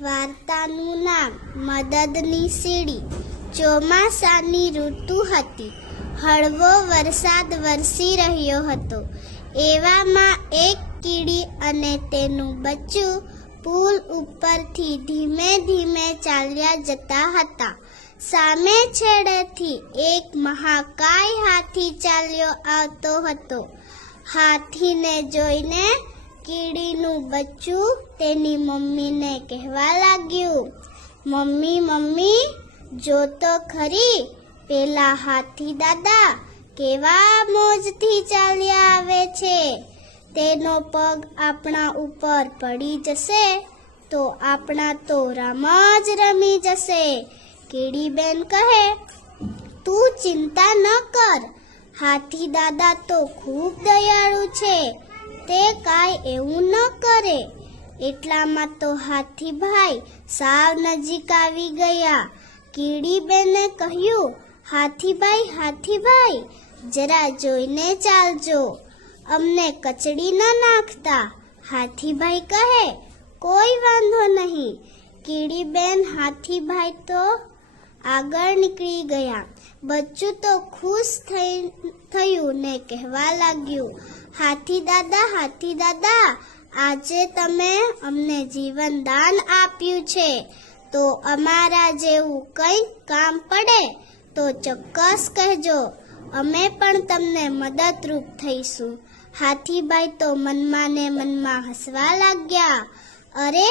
વાર્તાનું નામ મદદની સીડી. ચોમાસાની ઋતુ હતી. હળવો વરસાદ વરસી રહ્યો હતો. એવામાં એક કીડી અને તેનું બચ્ચું પુલ ઉપરથી ધીમે ધીમે ચાલ્યા જતા હતા. સામે છેડેથી એક મહાકાય હાથી ચાલ્યો આવતો હતો. હાથીને જોઈને કીડીનું બચ્ચું તેની મમ્મીને કહેવા લાગ્યું, મમ્મી મમ્મી, જો તો ખરી, પેલા હાથી દાદા કેવા મોજથી ચાલ્યા આવે છે. તેનો પગ આપણા ઉપર પડી જશે તો આપણા તો રામ જ રમી જશે. કીડીબેન કહે, તું ચિંતા ન કર, હાથી દાદા તો ખૂબ દયાળુ છે, તે કાંઈ એવું ન કરે. એટલામાં તો હાથીભાઈ સાવ નજીક આવી ગયા. કીડીબેને કહ્યું, હાથીભાઈ, જરા જોઈને ચાલજો, અમને કચડી ન નાખતા. હાથીભાઈ કહે, કોઈ વાંધો નહીં. કીડીબેન હાથીભાઈ તો આગળ નીકળી ગયા. બચ્ચું તો ખુશ થયું ને કહેવા લાગ્યું, હાથી દાદા, આજે તમે અમને જીવન દાન આપ્યું છે, તો અમારા જેવું કંઈક કામ પડે તો ચોક્કસ કહેજો, અમે પણ તમને મદદરૂપ થઈશું. હાથીભાઈ તો મનમાં ને મનમાં હસવા લાગ્યા. અરે,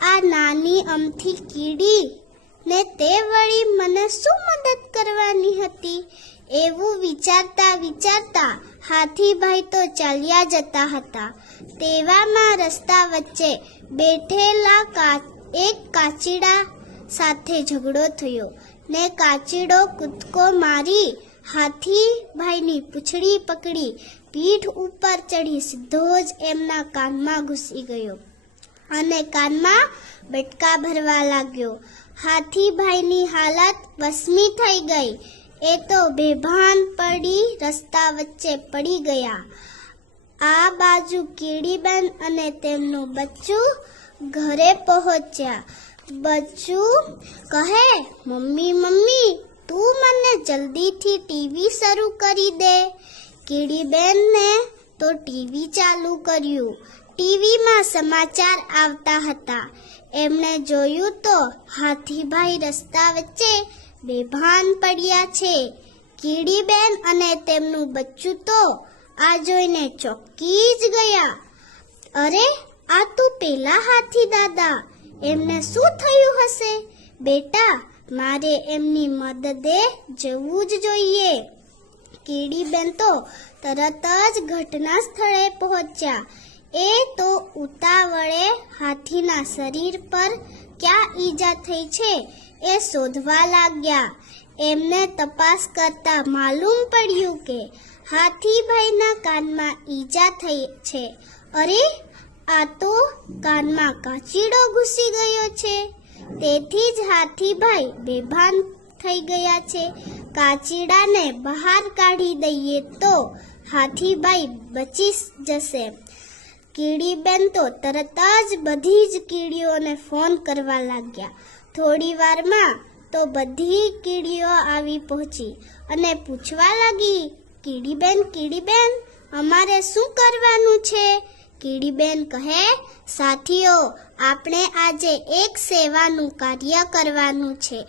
આ નાની અમથી કીડી ને તે વળી મને શું મદદ કરવાની હતી? એવું વિચારતા હાથીભાઈ તો ચાલ્યા જતા હતા. તેવામાં રસ્તા વચ્ચે બેઠેલા એક કાચીડા સાથે ઝઘડો થયો ને કાચીડો કૂદકો મારી હાથીભાઈની પૂંછડી પકડી પીઠ ઉપર ચડી સીધો જ એમના કાનમાં ઘૂસી ગયો અને કાનમાં બટકા ભરવા લાગ્યો. હાથીભાઈની હાલત વસમી થઈ ગઈ. એ તો બેભાન પડી રસ્તા વચ્ચે પડી ગયા. આ બાજુ કીડીબેન અને તેમનું બચ્ચું ઘરે પહોંચ્યા. બચ્ચું કહે, મમ્મી, તું મને જલ્દીથી ટીવી શરૂ કરી દે. કીડીબેનને તો ટીવી ચાલુ કર્યું. ટીવીમાં સમાચાર આવતા હતા. એમણે જોયું તો હાથીભાઈ રસ્તા વચ્ચે બેભાન પડ્યા છે. કીડીબેન અને તેમનું બચ્ચું તો આ જોઈને ચોંકી જ ગયા. અરે, આ તો પેલા હાથી દાદા, એમને શું થયું હશે? બેટા, મારે એમની મદદે જવું જ જોઈએ. કીડીબેન તો તરત જ ઘટના સ્થળે પહોંચ્યા. એ તો ઉતાવળે હાથીના શરીર પર ક્યાં ઈજા થઈ છે એ શોધવા લાગ્યા. એમને તપાસ કરતા માલુમ પડ્યું કે હાથીભાઈના કાનમાં ઈજા થઈ છે. અરે, આ તો કાનમાં કાચીડો ઘૂસી ગયો છે, તેથી જ હાથીભાઈ બેભાન થઈ ગયા છે. કાચીડાને બહાર કાઢી દઈએ તો હાથીભાઈ બચી જશે. કીડીબેન તો તરત જ બધી જ કીડીઓને ફોન કરવા લાગ્યા. થોડી વારમાં તો બધી કીડીઓ આવી પહોંચી અને પૂછવા લાગી, કીડીબેન, અમારે શું કરવાનું છે? કીડીબેન કહે, સાથીઓ, આપણે આજે એક સેવાનું કાર્ય કરવાનું છે.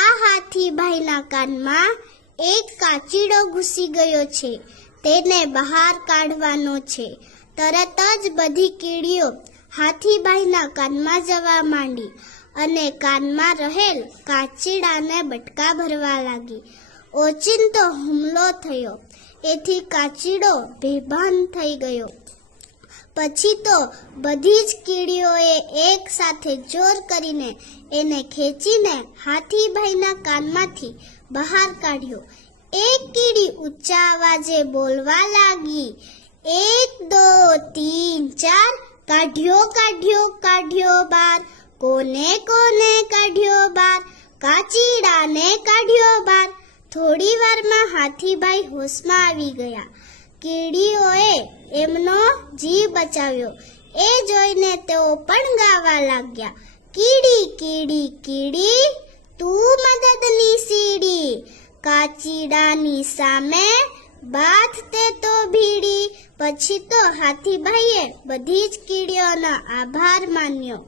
આ હાથીભાઈના કાનમાં એક કાચીડો ઘૂસી ગયો છે, તેને બહાર કાઢવાનો છે. તરત જ બધી કીડીઓ હાથીભાઈના કાનમાં જવા માંડી અને કાનમાં રહેલ કાચીડાને બટકા ભરવા લાગી. ઓચિંતો હુમલો થયો. એથી કાચીડો બેભાન થઈ ગયો. પછી તો બધી જ કીડીઓએ એક સાથે જોર કરીને એને ખેંચીને હાથીભાઈના કાનમાંથી બહાર કાઢ્યો. એક કીડી ઊંચા અવાજે બોલવા લાગી, 1 2 3 4, કાઢ્યો બાર, કોને કાઢ્યો બાર, કાચીડાને કાઢ્યો બાર. થોડી વારમાં હાથીભાઈ હોશમાં આવી ગયા. કીડીઓએ એમનો જીવ બચાવ્યો. એ જોઈને તેઓ પણ ગાવા લાગ્યા, કીડી કીડી કીડી તું મદદની સીડી, કાચીડાની સામે બાંધતે તો ભીડી. પછી તો હાથીભાઈએ બધી જ કીડીઓનો આભાર માન્યો.